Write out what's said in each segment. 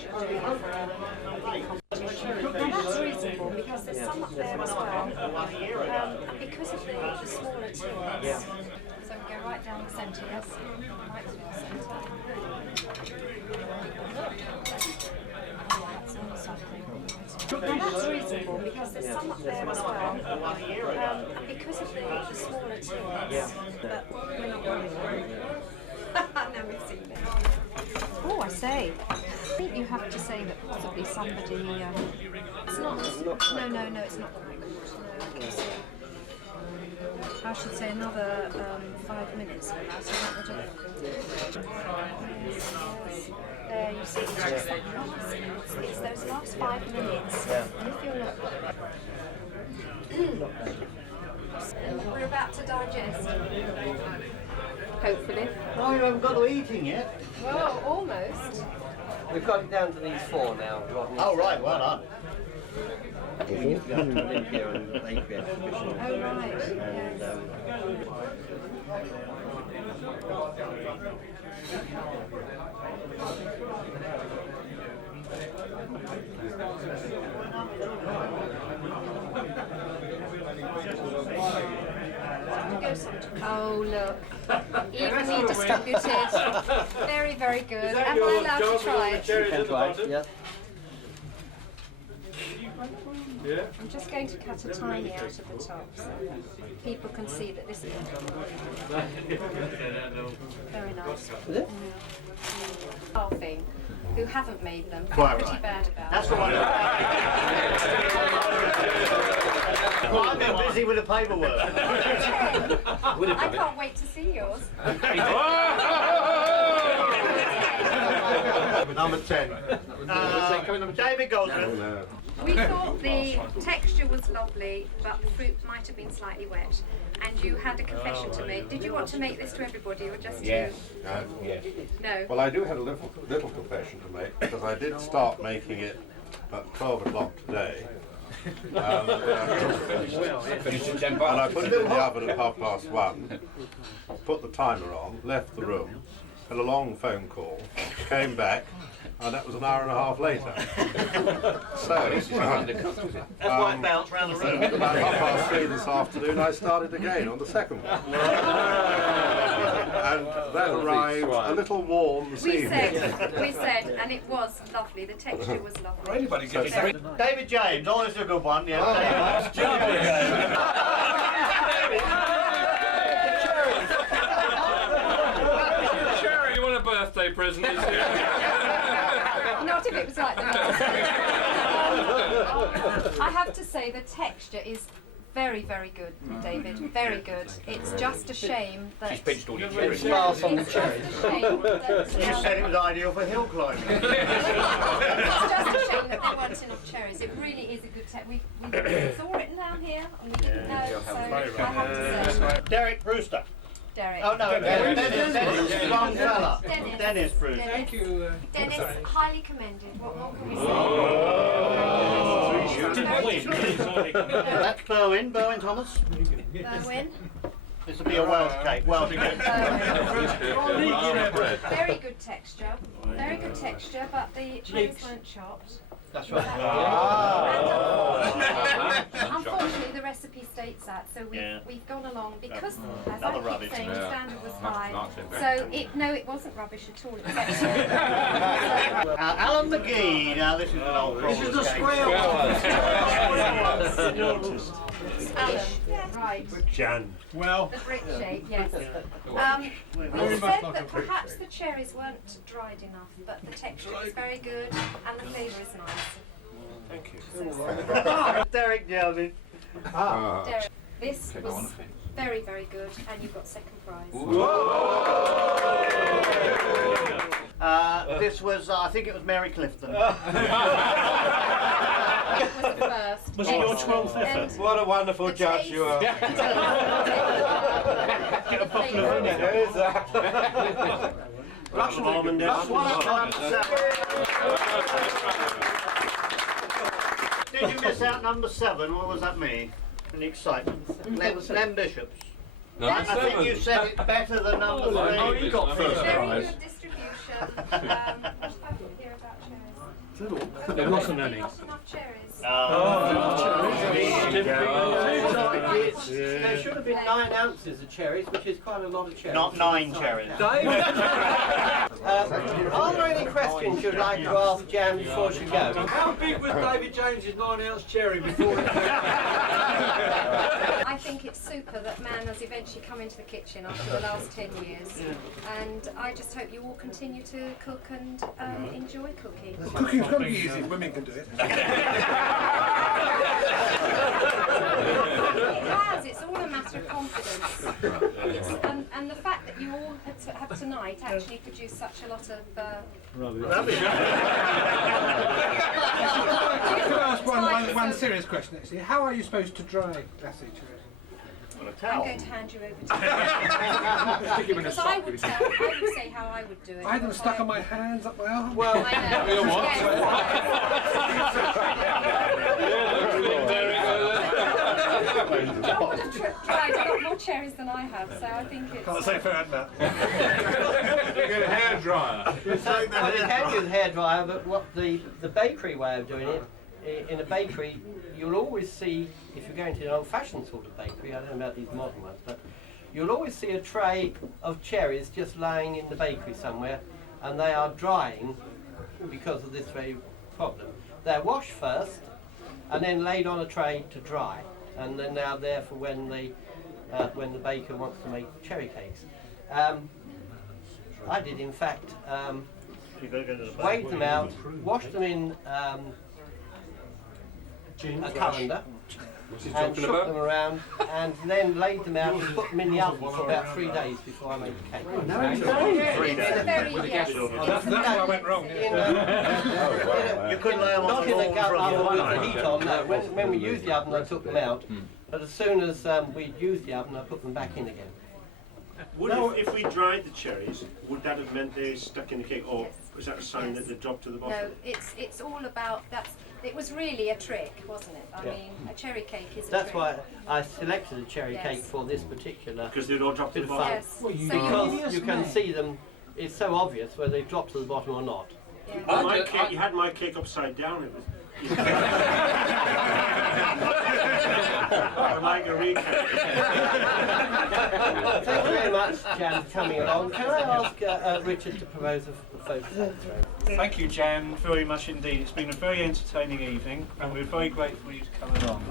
should do it for a competition. And that's reasonable because there's some up there as well. Because of the smaller tins. So we go right down the centre, yes? Right through the centre. That's on something. And that's reasonable because there's some up there as well. Because of the smaller tins. But we're not running one. Now we've seen it. Oh, I say. I think you have to say that possibly somebody. It's not. No, it's not quite good. No, I can see. I should say another 5 minutes of that, so that would have... Yes. There, you see, it's just that last, it's those last 5 minutes. And if you're not... We're about to digest. Hopefully. Oh, you haven't got to eating yet? Well, almost. We've got it down to these 4 now. Oh, right, well done. Olympia and Bakery Exhibition. Oh, right, yes. Oh, look. Evenly distributed. Very, very good. Am I allowed to try it? You can try it, yeah. Yeah. I'm just going to cut a tiny out of the top so that people can see that this is very nice. Is it? Laughing, who haven't made them, Quite pretty right. bad about That's it. the one. Well, I've been busy with the paperwork. I can't wait to see yours. Number 10. David Goldsmith. We thought the texture was lovely, but the fruit might have been slightly wet. And you had a confession to make. Did you want to make this to everybody or just Yes. you? Yes. No. Well, I do have a little confession to make because I did start making it at 12 o'clock today. And I put it in the oven at 1:30, put the timer on, left the room, had a long phone call, came back, and that was an hour and a half later. So, That's why it bounced round the room. about 3:30 this afternoon, I started again on the second one. And that arrived a little warm this evening. We said, and it was lovely. The texture was lovely. Anybody get it? David James, always a good one. Yeah. Sherry, you want a birthday present this year? Not if it was like that. I have to say the texture is very, very good, David. Very good. It's just a shame that... She's pinched all your cherries. Pass on the cherries. It's just a shame that... You said it was ideal for hill climbing. It's just a shame that there weren't enough cherries. It really is a good texture. It's all written down here, and we didn't know, so I have to say... Derek Brewster. Derek. Oh no, Dennis. Wrong fella. Dennis Brewster. Thank you. Dennis, highly commended. What more can we say? That's Berwin Thomas. Berwin. This will be a Welsh cake. Welsh cake. Very good texture. Very good texture, but the cherries weren't chopped. That's right. And unfortunately, the recipe states that, so we've gone along because, as I keep saying, the standard was high. So it wasn't rubbish at all. It was excellent. Alan McGee. Now this is an old problem. This is the square one. Alan, right. Jan. The brick shape, yes. We said that perhaps the cherries weren't dried enough, but the texture is very good and the flavour is nice. Thank you. Derek Jelvin. Derek, this was very, very good, and you got second prize. This was, I think it was Mary Clifton. Was the first. Was it your 12th effort? What a wonderful judge you are. Get a bottle of vinegar. Who is that? Did you miss out number 7, or was that me? In the excitement. Len Bishops. I think you said it better than number 3. Oh, you got first Very prize. good distribution. What about here about cherries? There wasn't any. Not enough cherries. There should have been 9 ounces of cherries, which is quite a lot of cherries. Not 9 cherries. Are there any questions you'd like to ask Jan before she goes? How big was David James's 9-ounce cherry before he I think it's super that man has eventually come into the kitchen after the last 10 years. And I just hope you all continue to cook and enjoy cooking. Cooking's got to be easy. Women can do it. It has, it's all a matter of confidence. And the fact that you all have tonight actually produced such a lot of Rubbish. Can I ask one serious question actually? How are you supposed to dry glassy cherries? On a I'm towel. going to hand you over to you. Because I would say how I would do it. I had them stuck on my hands, up my arm. Well, I know. John would have tried a lot more cherries than I have, so I think it's... Can't say for that. get a hairdryer? well, you can use a hairdryer, but what the bakery way of doing it, in a bakery, you'll always see, if you're going to an old-fashioned sort of bakery, I don't know about these modern ones, but you'll always see a tray of cherries just lying in the bakery somewhere, and they are drying because of this very problem. They're washed first, and then laid on a tray to dry, and then they're there for when the baker wants to make cherry cakes. I did, in fact, weighed them out, washed them in a colander, and shook them around, and then laid them out and put them in the oven for about 3 days before I made the cake. 3 days. That's where I went wrong. You couldn't lay them on Not the in the lawn from oven with your the heat on, no. When we used the oven, I took them out. But as soon as we'd used the oven, I put them back in again. If we dried the cherries, would that have meant they stuck in the cake, or was that a sign that they dropped to the bottom? No, it's all about it was really a trick, wasn't it? I mean, a cherry cake is a That's trick. why I selected a cherry Yes. cake for this particular Because they'd all dropped to the bit of bottom? Yes. fun. So Because you can see them, it's so obvious whether they drop to the bottom or not. yeah. My cake, you had my cake upside down. It was. Margarita. Thank you very much, Jan, for coming along. Can I ask Richard to propose a photo? Thank you, Jan, very much indeed. It's been a very entertaining evening, and we're very grateful for you to come along.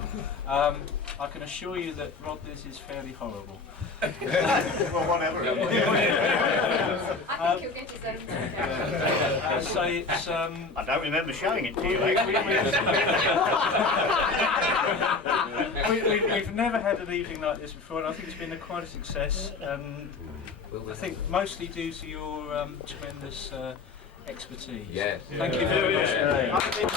I can assure you that Rodney's is fairly horrible. Well, whatever. I think he'll get his own. I'd say it's. I don't remember showing it to you, actually. We've never had an evening like this before, and I think it's been quite a success. I think mostly due to your tremendous expertise. Yes. Thank you very much indeed.